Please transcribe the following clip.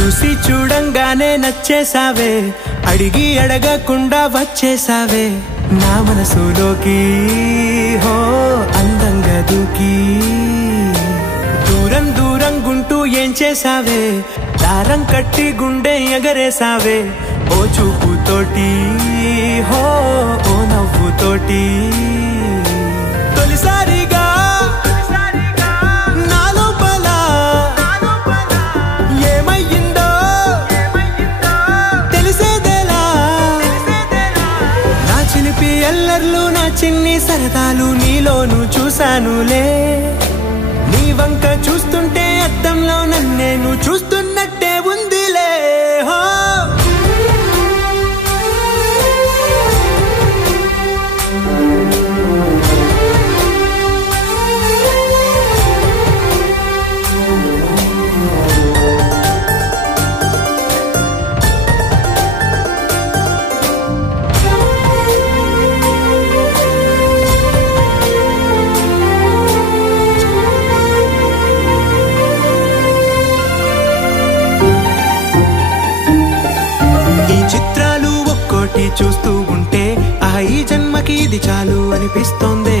చూసి చూడంగానే నచ్చేసావే, అడిగి అడగకుండా వచ్చేసావే నా మనసులోకి. హో అందంగా దూకి దూరం దూరం గుంటూ ఏం చేసావే, దారం కట్టి గుండె ఎగరేసావే ఓ చూపుతోటి. హో ఓ నవ్వుతోటి తొలిసారిగా నా లోపల ఏమయ్యిందో తెలిసేదేలా. నా చిలిపి అల్లర్లు నా చిన్ని సరదాలు నీలోను చూశానులే. నీ వంక చూస్తుంటే అద్దంలో నన్నేను చూస్తున్నట్టే ఉందిలే. హో చూస్తూ ఉంటే ఈ జన్మకి ఇది చాలు అనిపిస్తోందే.